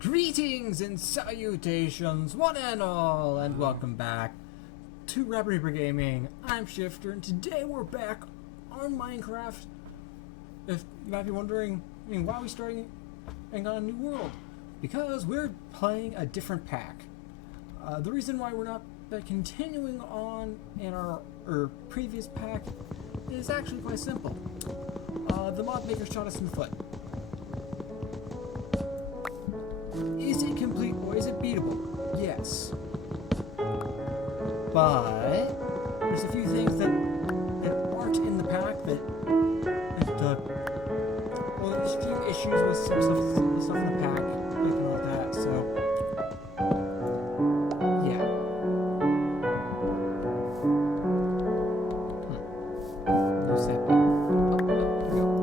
Greetings and salutations, one and all, and welcome back to Rapid Reaper Gaming. I'm Shifter, and today we're back on Minecraft. If you might be wondering, why are we starting on a new world? Because we're playing a different pack. The reason why we're not continuing on in our previous pack is actually quite simple. The mod maker shot us in the foot. Is it complete or is it beatable? Yes. But there's a few things that aren't in the pack well, there's a few issues with some stuff in the pack, and all that, so yeah. No stepping. Oh, here we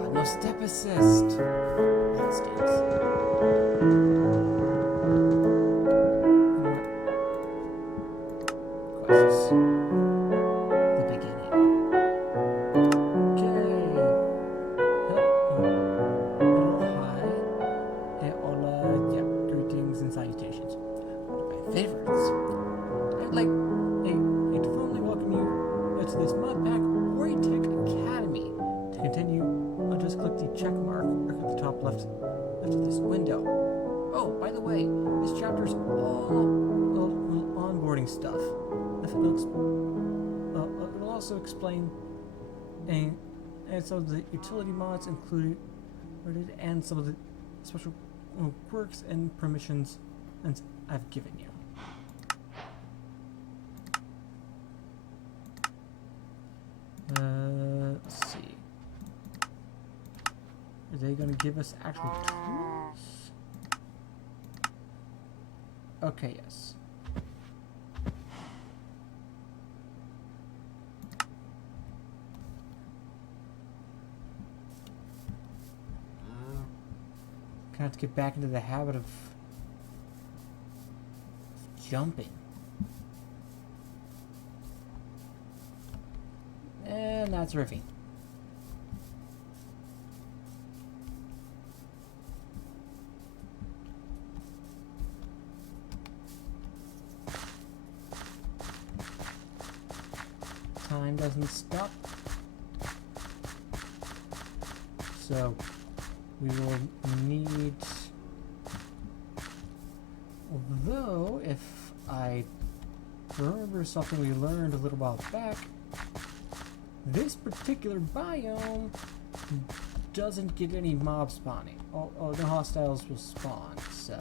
go. No step assist. That stinks. Quests. The beginning. Okay. Hello, hi. Hey, hola. Yeah, greetings and salutations. One of my favorites. I'd like to formally welcome you to this modpack Oritech Academy. To continue, I'll just click the check mark at the top left of this window. Oh, by the way, this chapter is all onboarding stuff. It'll also explain and some of the utility mods included, and some of the special quirks and permissions I've given you. Let's see. Are they going to give us actual tools? Okay, yes. Kind of have to get back into the habit of jumping. And that's riffing. Time doesn't stop. So we will need, although if I remember something we learned a little while back, this particular biome doesn't get any mob spawning. Oh, no hostiles will spawn, so.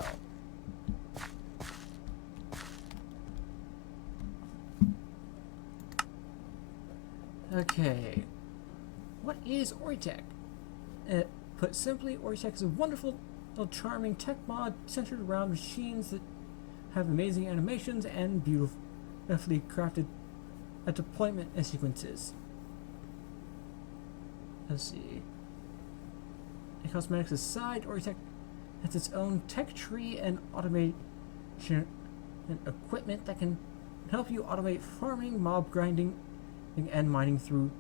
Okay. What is Oritech? Put simply, Oritech is a wonderful, charming tech mod centered around machines that have amazing animations and beautifully crafted deployment sequences. Let's see. In cosmetics aside, Oritech has its own tech tree and automation and equipment that can help you automate farming, mob grinding, and mining through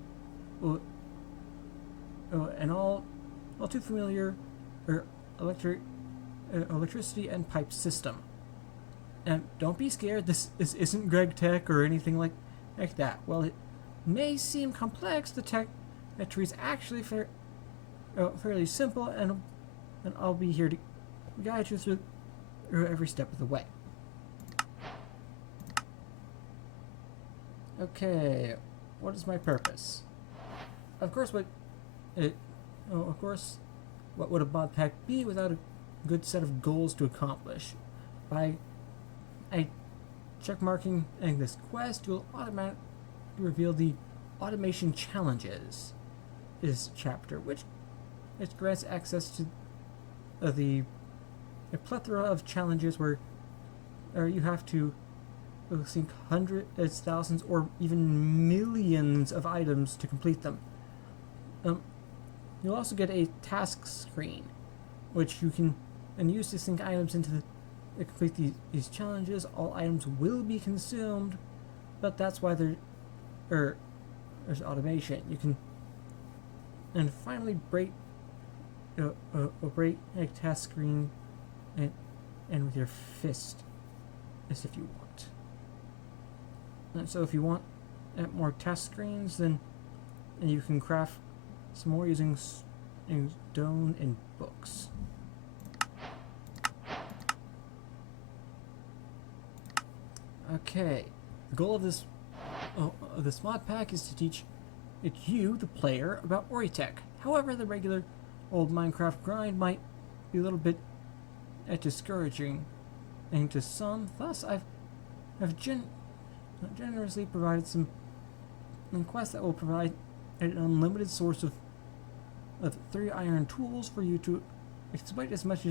and all too familiar electricity and pipe system. And don't be scared, this isn't Greg Tech or anything like that. While it may seem complex, the tech tree is actually fairly simple, and I'll be here to guide you through every step of the way. Okay, what is my purpose? Of course, what would a mod pack be without a good set of goals to accomplish? By check marking this quest, you'll automatically reveal the automation challenges is chapter, which it grants access to a plethora of challenges where you have to sync hundreds, thousands, or even millions of items to complete them. You'll also get a task screen, which you can use to sync items into to complete these challenges. All items will be consumed, but that's why there's automation. You can, and finally, break operate a task screen and with your fist, as if you want. And so if you want more task screens, then you can craft some more using stone and books. Okay, the goal of this mod pack is to teach you, the player, about Oritech. However, the regular old Minecraft grind might be a little bit discouraging and to some. Thus, I've generously provided some quests that will provide an unlimited source of 3 iron tools for you to exploit as much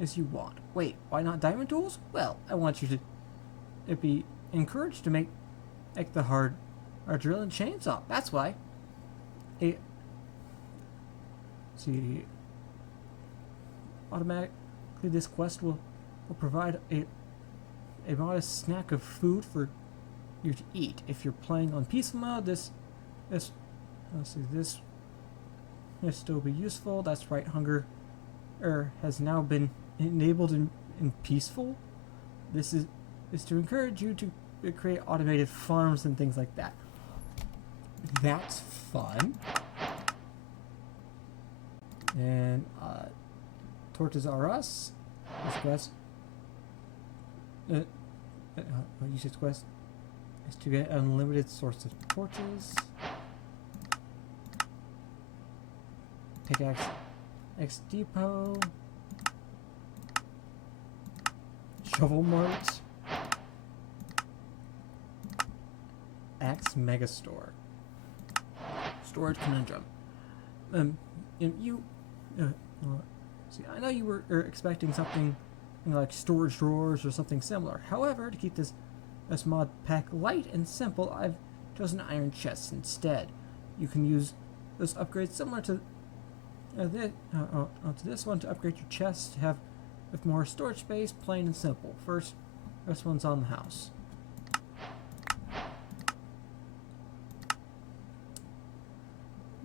as you want. Wait, why not diamond tools? Well, I want you to be encouraged to make the hard drill and chainsaw. That's why. See, automatically this quest will provide a modest snack of food for you to eat. If you're playing on peaceful mode, this will still be useful. That's right, hunger has now been enabled in peaceful. This is to encourage you to create automated farms and things like that. That's fun. And torches are us. This quest. Use this quest is to get an unlimited source of torches. Pickaxe X Depot. Shovel Mart. Axe Megastore. Storage Conundrum. See, I know you were expecting something like storage drawers or something similar. However, to keep this mod pack light and simple, I've chosen iron chests instead. You can use those upgrades similar to this one to upgrade your chest to have with more storage space, plain and simple. First one's on the house.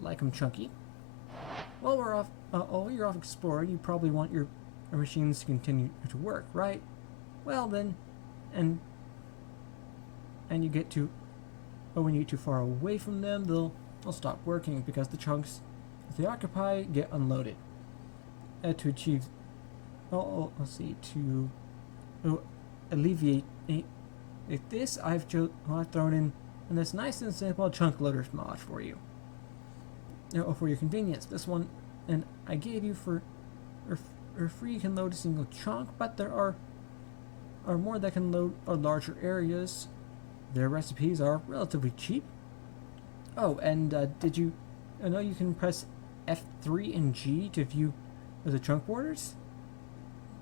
Like 'em chunky. While you're off exploring, you probably want your machines to continue to work, right? Well then, and you get to, when you get too far away from them, they'll stop working because the chunks that they occupy get unloaded. To achieve, to alleviate this, I've thrown in this nice and simple chunk loaders mod for you. For your convenience, this one, and I gave you for free. You can load a single chunk, but there are more that can load larger areas. Their recipes are relatively cheap. Oh, and did you know you can press F3 and G to view the chunk borders?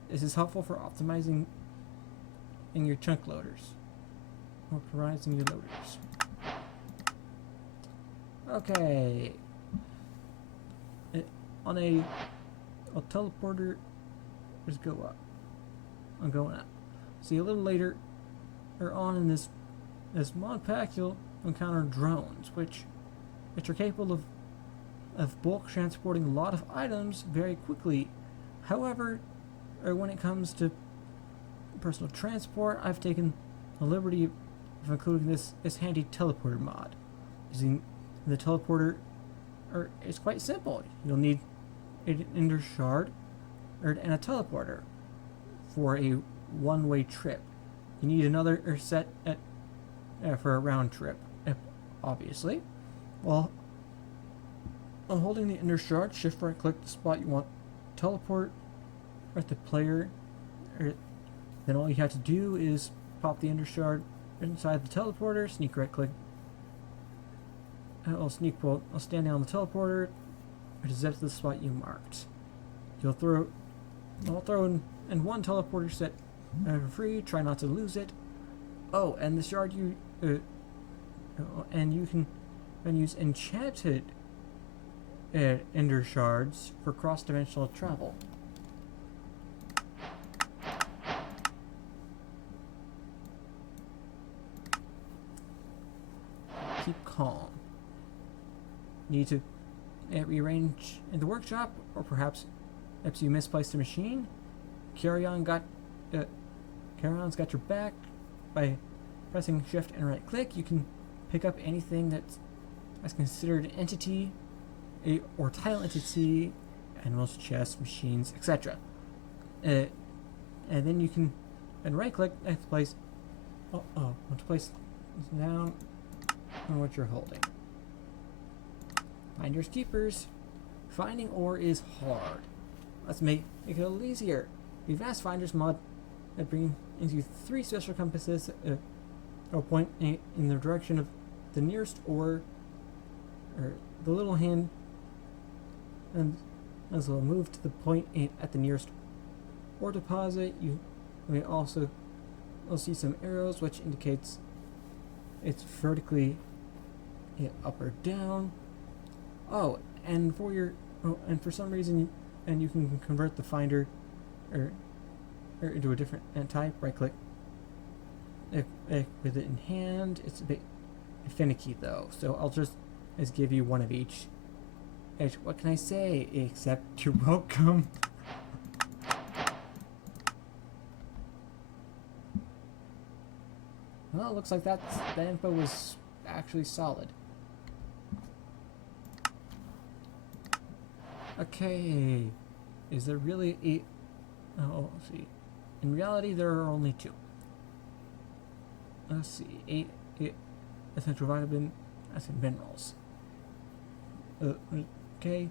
This is helpful for optimizing in your chunk loaders, or optimizing your loaders. Okay. On a teleporter, just go up. I'm going up. See, a little later on in this mod pack, you'll encounter drones, which are capable of bulk transporting a lot of items very quickly. However, when it comes to personal transport, I've taken the liberty of including this handy teleporter mod. Using the teleporter, it's quite simple. You'll need an ender shard and a teleporter for a one-way trip. You need another set for a round trip, obviously. Well, on holding the ender shard, shift right click the spot you want teleport at the player. Then all you have to do is pop the ender shard inside the teleporter, sneak right click. I'll stand down on the teleporter to zip to the spot you marked. I'll throw in one teleporter set for free. Try not to lose it. Oh, and the shard and you can use enchanted ender shards for cross-dimensional travel. Keep calm. You need to rearrange in the workshop, or perhaps if you misplaced a machine, Carion's got your back. By pressing Shift and right click, you can pick up anything that's considered an entity, or tile entity, animals, chests, machines, etc. And then you can right click to place. Want to place down on what you're holding. Finders keepers. Finding ore is hard. Let's make it a little easier. The Advanced Finders mod that brings you 3 special compasses or point in the direction of the nearest ore, or the little hand, and as we'll move to the point at the nearest ore deposit. You may also see some arrows, which indicates it's vertically up or down. And for some reason, and you can convert the finder or into a different type. Right click with it in hand. It's a bit finicky though, so I'll just give you one of each. What can I say except you're welcome? Well, it looks like that info was actually solid. Okay, is there really a... Oh, let's see. In reality, there are only 2. Let's see. 8 essential vitamin acid minerals. Okay,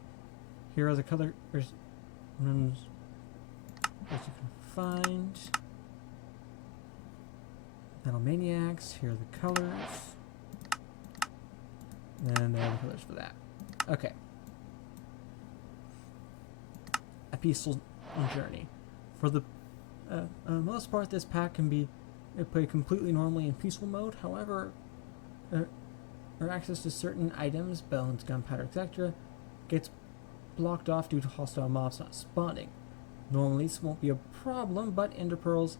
here are the colors that you can find. Metal Maniacs, here are the colors. And there are the colors for that. Okay. A peaceful journey. For the most part, this pack can be played completely normally in peaceful mode. However, our access to certain items, bones, gunpowder, etc., gets blocked off due to hostile mobs not spawning. Normally, this won't be a problem, but ender pearls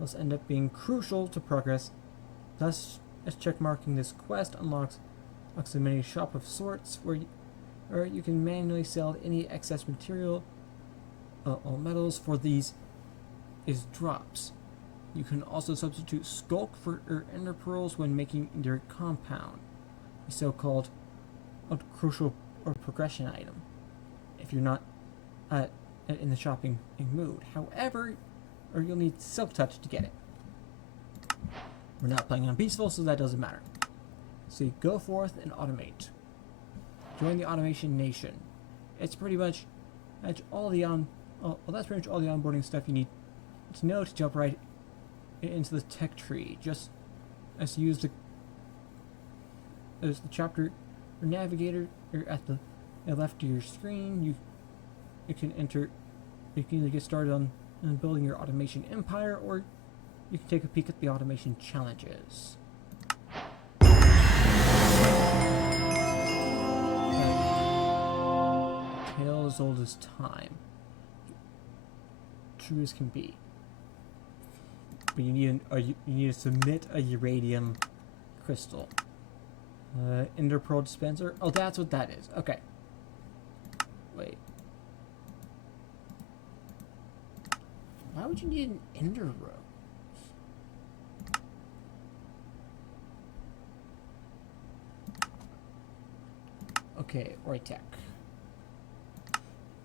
must end up being crucial to progress. Thus, as checkmarking this quest unlocks a mini shop of sorts where you can manually sell any excess material. All metals for these is drops. You can also substitute skulk for ender pearls when making your compound, a so-called crucial or progression item, if you're not in the shopping mood. However, you'll need Silk Touch to get it. We're not playing on peaceful, so that doesn't matter. So go forth and automate. Join the automation nation. It's pretty much all the that's pretty much all the onboarding stuff you need to know to jump right into the tech tree. Just as you use the chapter or navigator at the left of your screen, you can either get started on building your automation empire, or you can take a peek at the automation challenges. Tale as old as time. True as can be. But you need to submit a uranium crystal. Ender pearl dispenser. Oh, that's what that is. Okay. Wait. Why would you need an ender rose? Okay, Oritech.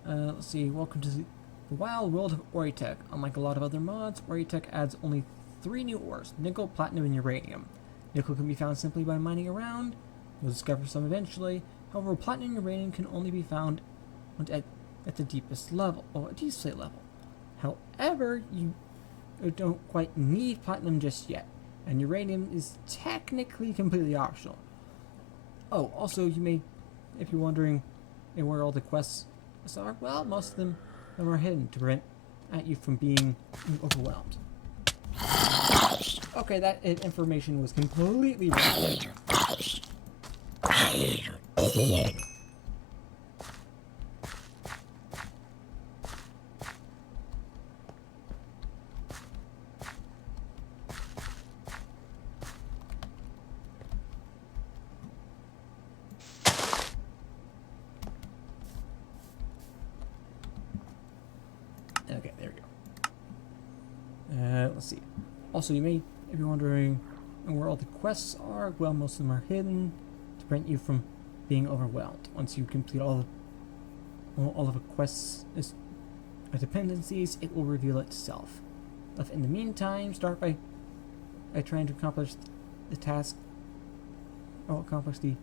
Let's see. Welcome to the wild world of Oritech. Unlike a lot of other mods, Oritech adds only 3 new ores: nickel, platinum, and uranium. Nickel can be found simply by mining around. You'll discover some eventually. However, platinum and uranium can only be found at the deepest level, or a decent level. However, you don't quite need platinum just yet, and uranium is technically completely optional. Oh, also, you may, if you're wondering where all the quests are, well, most of them are hidden to prevent you from being overwhelmed. Okay, that information was completely wrong. let's see. Also, you may be wondering where all the quests are. Well, most of them are hidden to prevent you from being overwhelmed. Once you complete all of the quests dependencies, it will reveal itself. In the meantime, start by trying to accomplish the task. Accomplish the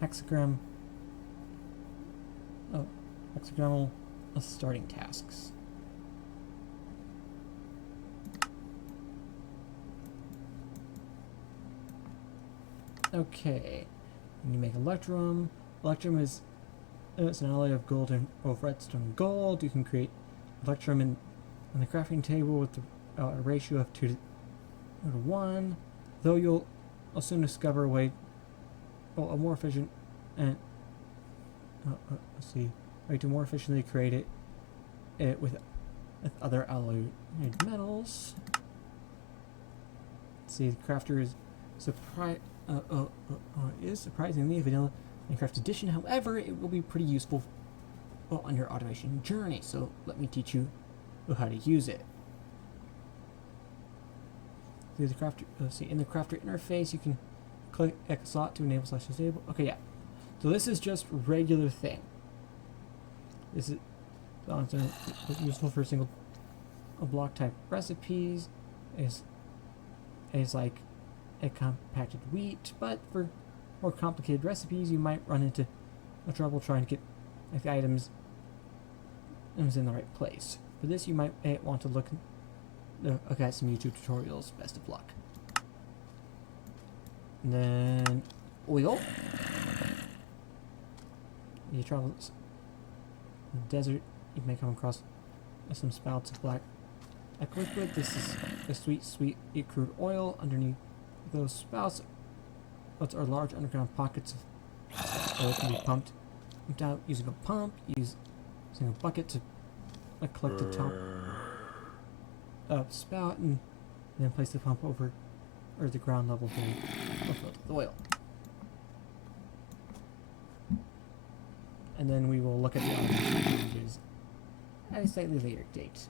hexagonal starting tasks. Okay, when you make electrum is it's an alloy of gold and redstone and gold. You can create electrum in the crafting table with a ratio of 2 to 1. Though you'll soon discover a way, a more efficient and way to more efficiently create it with other alloyed metals. Let's see, the crafter is surprisingly vanilla Minecraft Edition. However, it will be pretty useful on your automation journey. So let me teach you how to use it. In the crafter interface, you can click X slot to enable / disable. Okay, yeah. So this is just regular thing. This is useful for single block type recipes. Is like a compacted wheat, but for more complicated recipes, you might run into trouble trying to get the items in the right place. For this, you might want to look at some YouTube tutorials. Best of luck. And then oil. You travel in the desert, you may come across some spouts of black liquid. This is a sweet crude oil. Underneath those spouts are large underground pockets of oil can be pumped out using a pump, using a bucket to collect the top of spout, and then place the pump over the ground level to fill the oil. And then we will look at the automation changes at a slightly later date.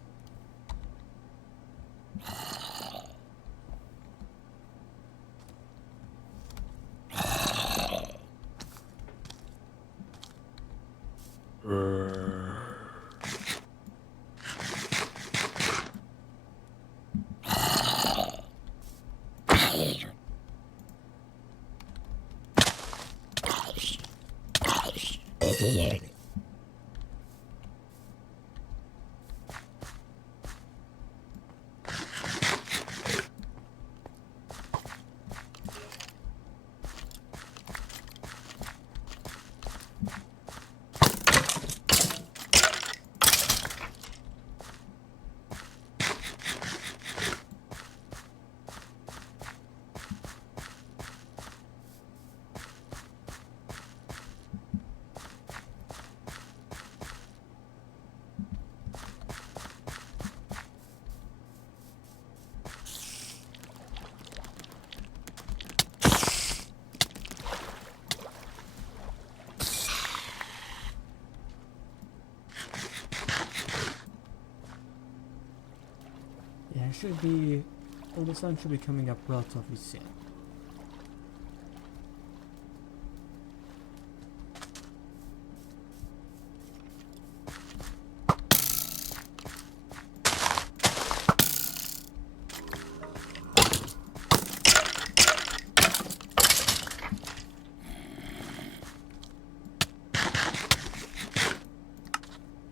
The sun should be coming up relatively soon.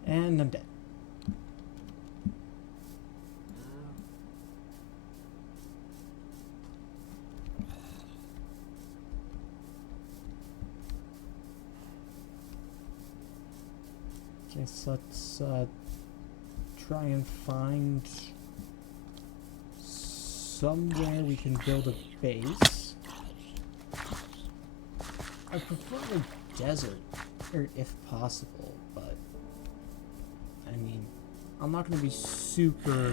And I'm dead. Okay, so let's try and find somewhere we can build a base. I prefer the desert, or if possible, but I mean, I'm not going to be super.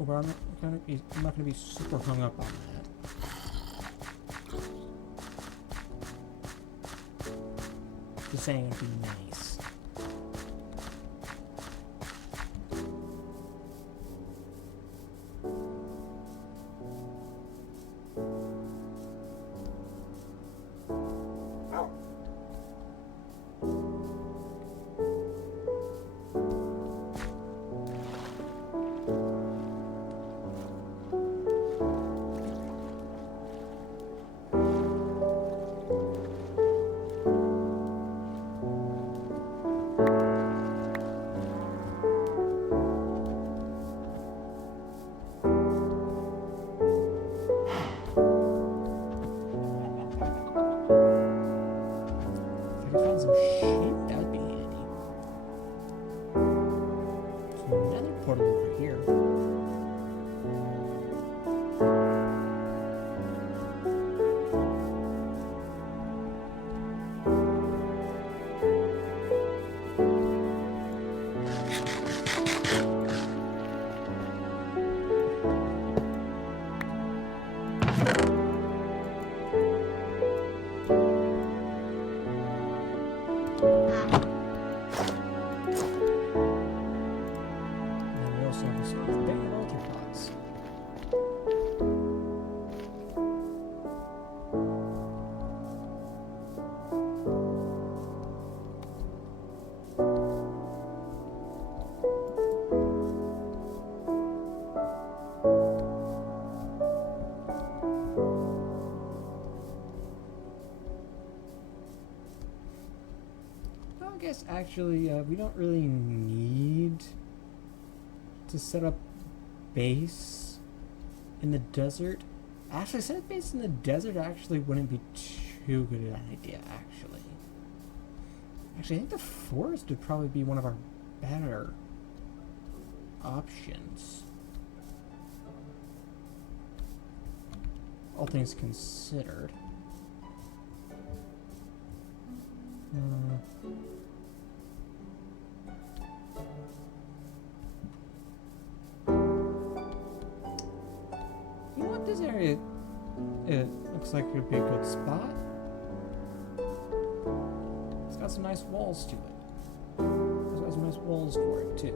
But I'm not going to be super hung up on that. Just saying it'd be nice. we find some sheep, that would be handy. There's another portal over here. I guess actually we don't really need to set up base in the desert. Actually, set up base in the desert actually wouldn't be too good an idea, actually. Actually, I think the forest would probably be one of our better options. All things considered. You know what, this area, it looks like it would be a good spot. It's got some nice walls to it. It's got some nice walls for it too.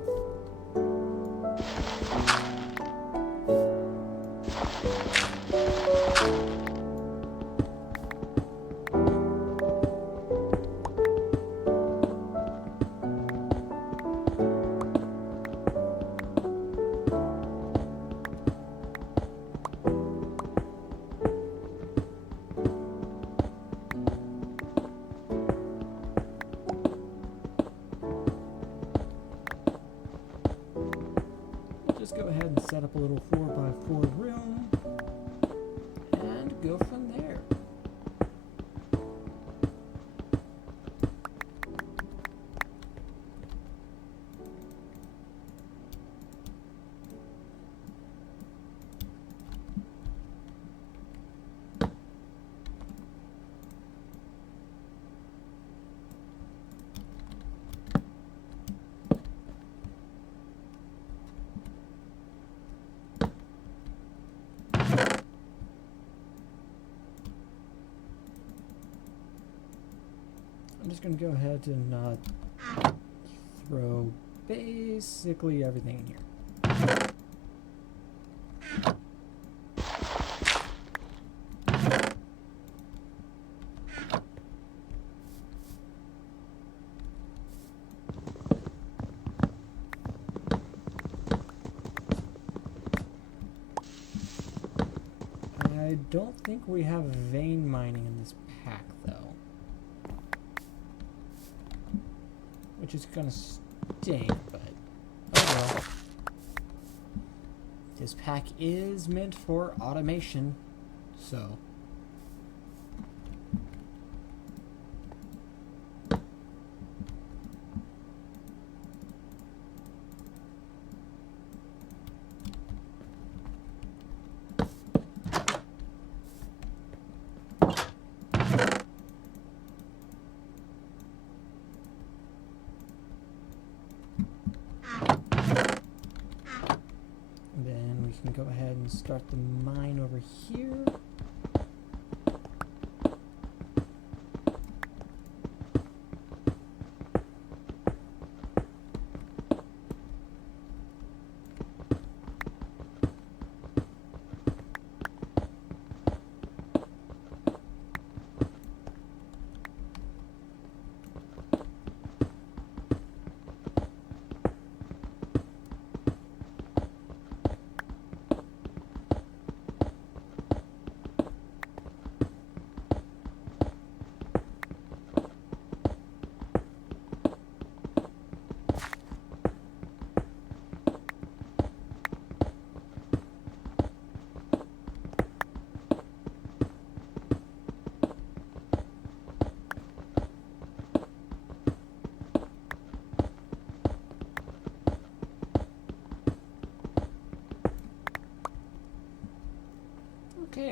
Go ahead and set up a little 4x4 room and go from there. I'm just going to go ahead and throw basically everything in here. I don't think we have vein mining in this pack, though. Which is gonna stink, but oh well. This pack is meant for automation, so. Go ahead and start the mine over here.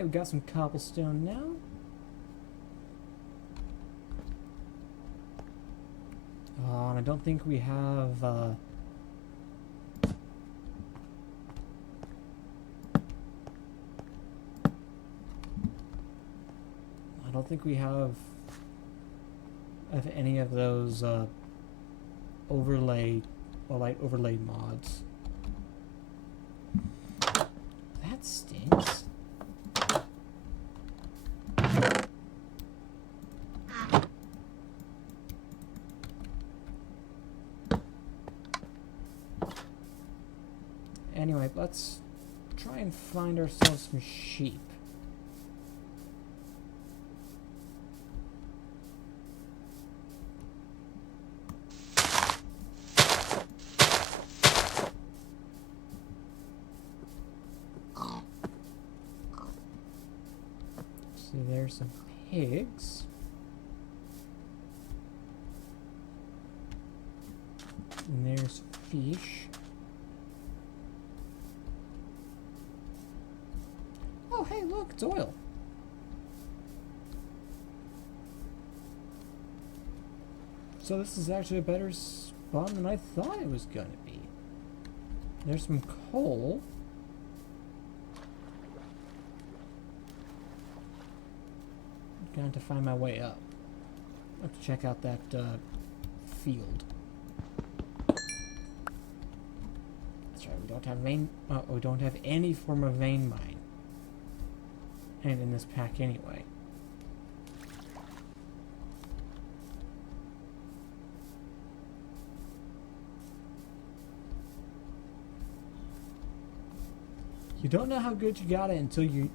we got some cobblestone now. And I don't think we have, I don't think we have any of those, overlay, or light overlay mods. That stinks. Anyway, let's try and find ourselves some sheep. See, there's some pigs. And there's fish. Oh, hey, look, it's oil. So this is actually a better spawn than I thought it was gonna be. There's some coal. I'm going to find my way up. I have to check out that field. That's right, we don't have we don't have any form of vein mine. And in this pack anyway. You don't know how good you got it until you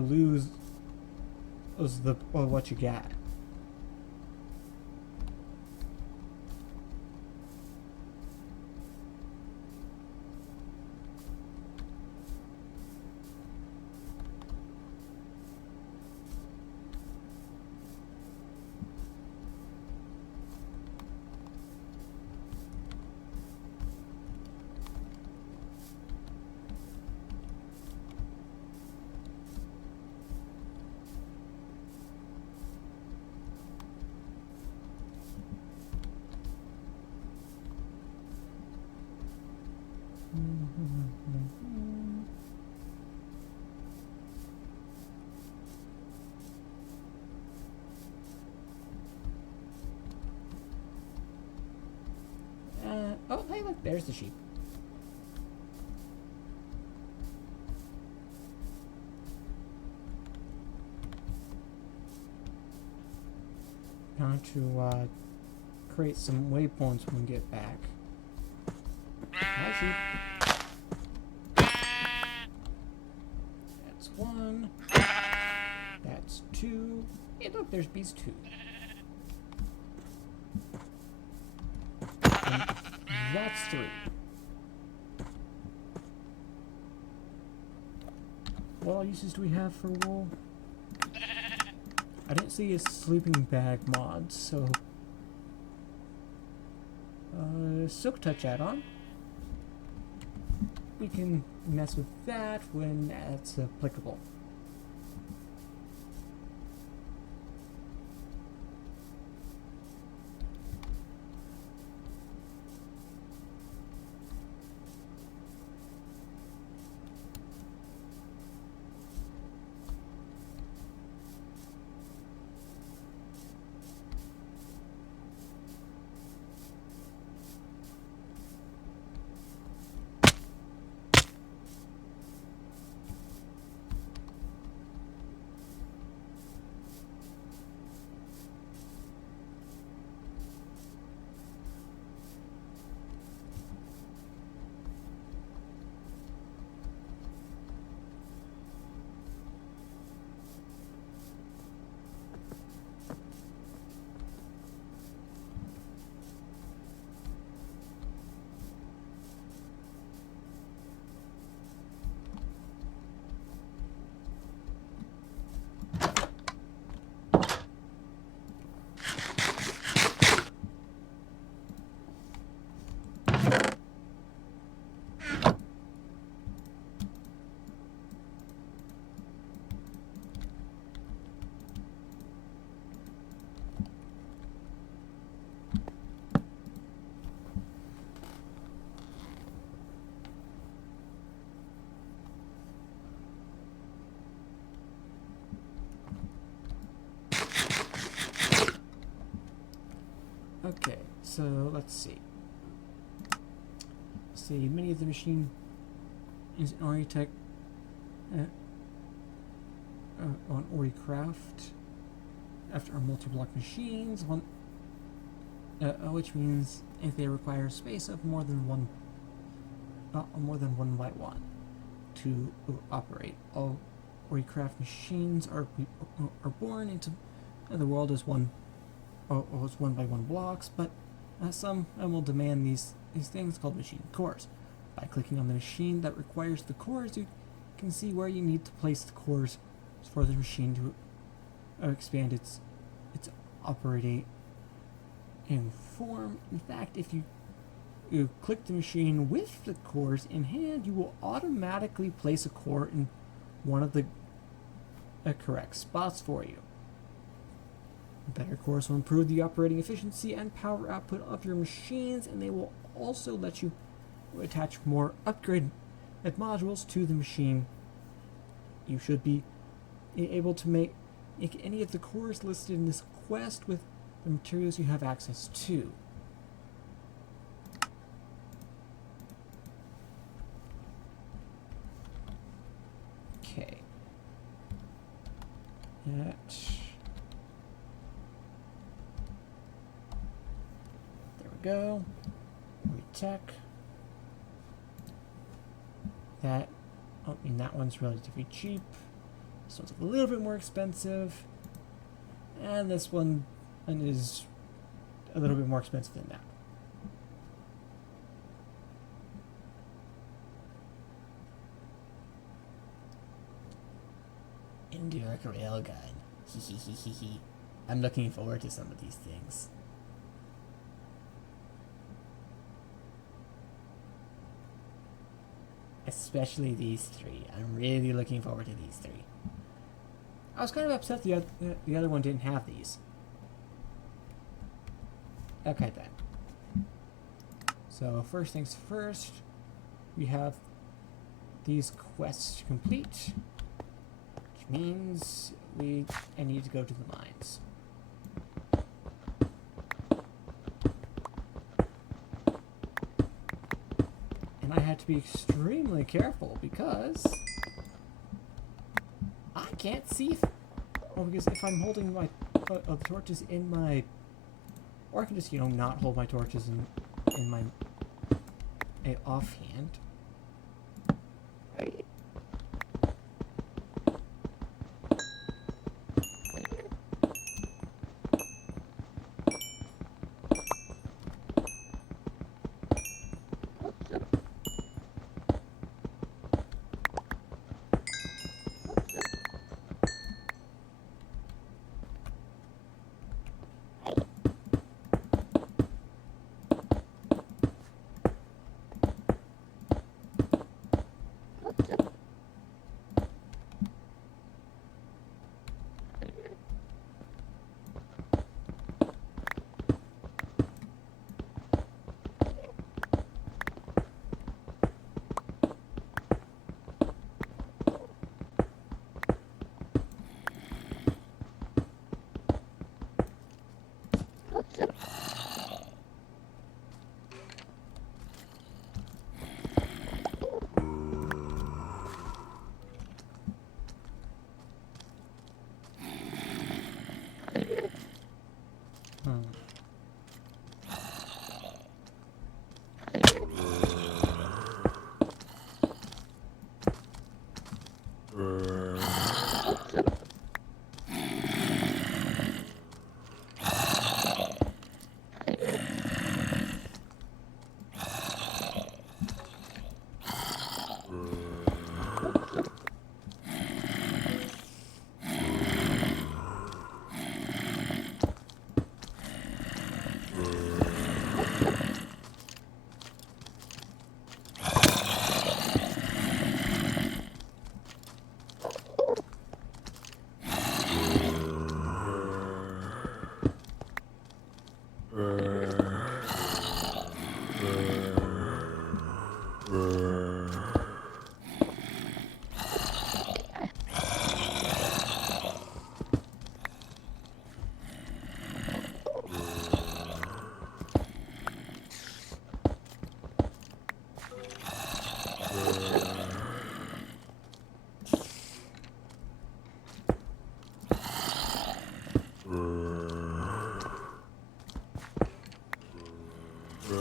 lose what you got. Oh, hey, look, there's the sheep. Time to create some waypoints when we get back. Hi, sheep. That's one. That's two. Hey, look, there's bees too. And that's three. What uses do we have for wool? I didn't see a sleeping bag mod, so silk touch add-on. We can mess with that when that's applicable. Okay, so let's see. See, many of the machine is in Oritech on Oricraft after our multi-block machines, which means if they require space of more than one by one to operate. All Oricraft machines are born into the world as one by one blocks, but some will demand these things called machine cores. By clicking on the machine that requires the cores, you can see where you need to place the cores for the machine to expand its operating form. In fact, if you click the machine with the cores in hand, you will automatically place a core in one of the correct spots for you. Better cores will improve the operating efficiency and power output of your machines, and they will also let you attach more upgrade modules to the machine. You should be able to make any of the cores listed in this quest with the materials you have access to. Okay. There we go. Oritech. That one's relatively cheap. This one's a little bit more expensive. And this one is a little bit more expensive than that. Endure Railgun. Hehehehe. I'm looking forward to some of these things. Especially these three. I'm really looking forward to these three. I was kind of upset the other one didn't have these. Okay then. So first things first, we have these quests to complete, which means I need to go to the mines. And I had to be extremely careful because I can't see because if I'm holding my torches in my, or I can just not hold my torches in my offhand. Go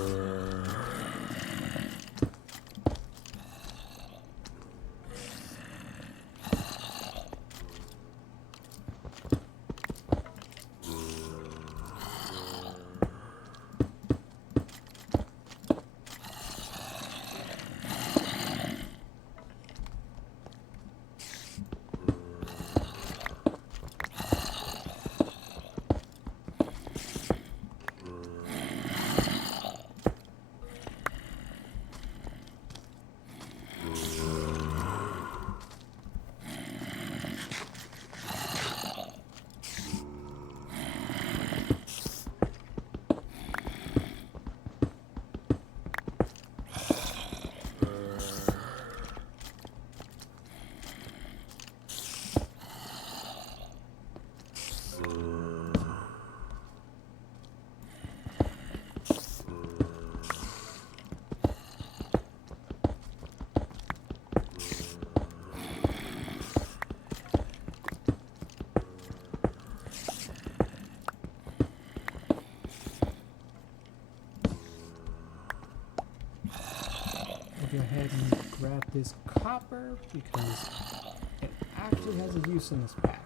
ahead and grab this copper because it actually has a use in this pack.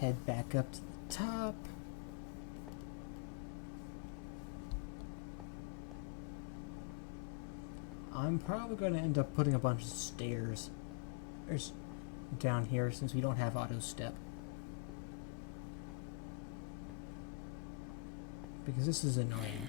head back up to the top. I'm probably going to end up putting a bunch of stairs down here since we don't have auto step. Because this is annoying.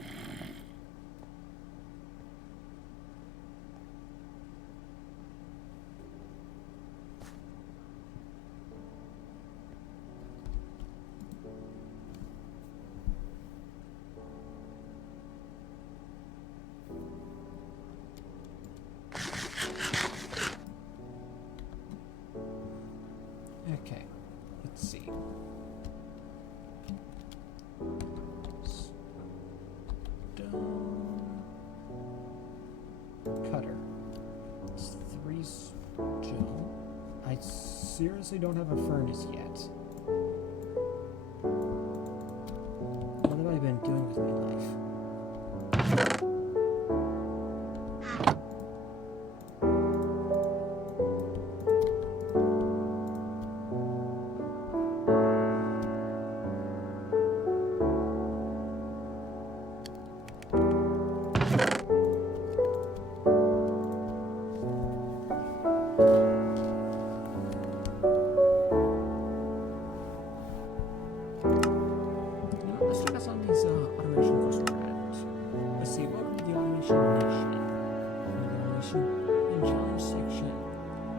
Okay, let's see. Stone cutter. It's 3 stone. I seriously don't have a furnace yet. What have I been doing with my life? Let's look at some of these automation questions we're at. Let's see, welcome to the automation nation. The automation and challenge section.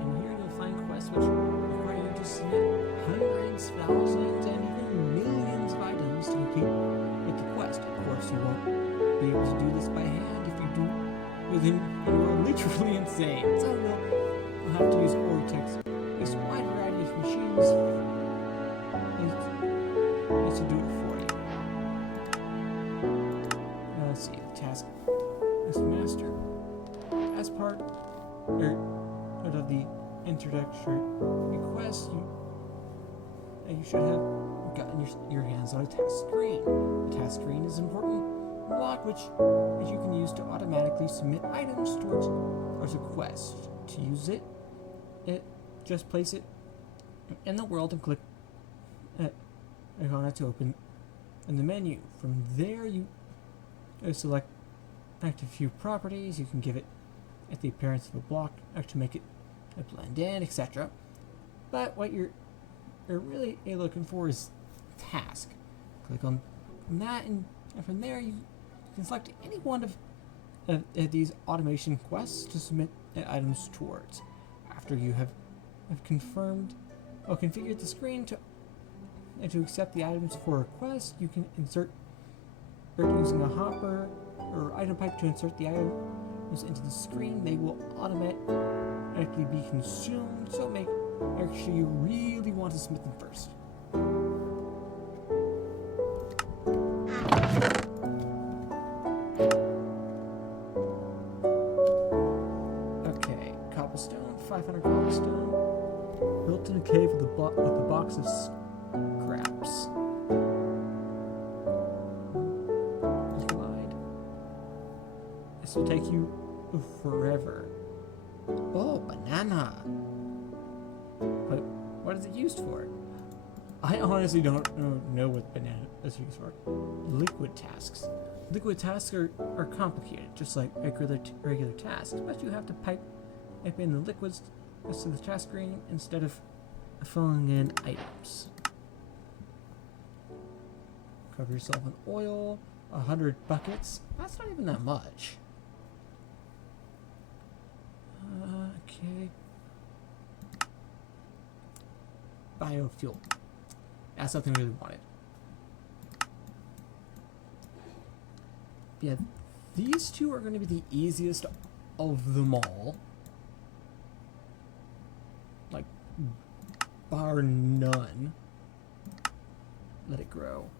And here you'll find quests which require you to submit hundreds, thousands, and even millions of items to complete with the quest. Of course, you won't be able to do this by hand if you do within you are literally insane. So you'll have to use Oritech's this wide variety of machines to do it for you. Let's see, the task is master. As part of the introductory request, you should have gotten your hands on a task screen. The task screen is an important block which you can use to automatically submit items towards a quest. To use it, just place it in the world and click on it to open in the menu. From there, you select a few properties. You can give it the appearance of a block to make it blend in, etc. But what you're really looking for is task. Click on that, and from there you can select any one of these automation quests to submit items towards. After you have confirmed or configured the screen to accept the items for a request, you can insert using a hopper or item pipe to insert the items into the screen. They will automatically be consumed, so make sure you really want to submit them first. Okay, cobblestone, 500 cobblestone, built in a cave with a box of scraps. Glide. This will take you forever. Oh, banana! But what is it used for? I honestly don't know what banana is used for. Liquid tasks. Liquid tasks are complicated, just like regular tasks, but you have to pipe in the liquids to the task screen instead of filling in items. Cover yourself in oil, 100 buckets. That's not even that much. Okay. Biofuel. That's something we really wanted. Yeah, these two are going to be the easiest of them all. Like, bar none. Let it grow.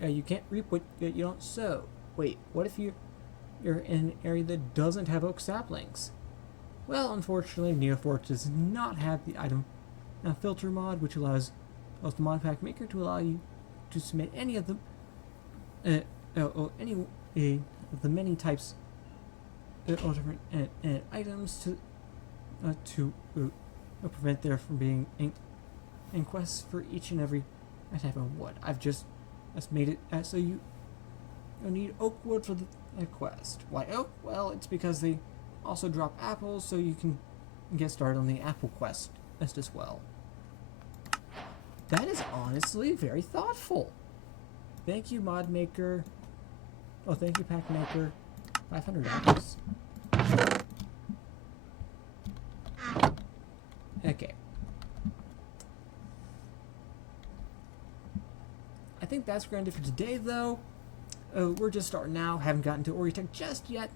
You can't reap what you don't sow. Wait, what if you're in an area that doesn't have oak saplings? Well, unfortunately, Neoforge does not have the item filter mod, which allows the modpack maker to allow you to submit any of the many types of different items to prevent there from being and quests for each and every type of wood. I've just made it so you'll need oak wood for the quest. Why oak? Well, it's because they also drop apples, so you can get started on the apple quest as well. That is honestly very thoughtful. Thank you, mod maker. Oh, thank you, pack maker. 500 apples. Okay. I think that's going to do for today, though. We're just starting now. Haven't gotten to Oritech just yet.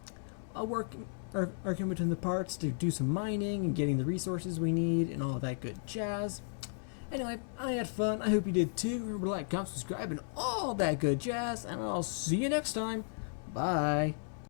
I'll work between the parts to do some mining and getting the resources we need and all that good jazz. Anyway, I had fun. I hope you did too. Remember to like, comment, subscribe, and all that good jazz. And I'll see you next time. Bye.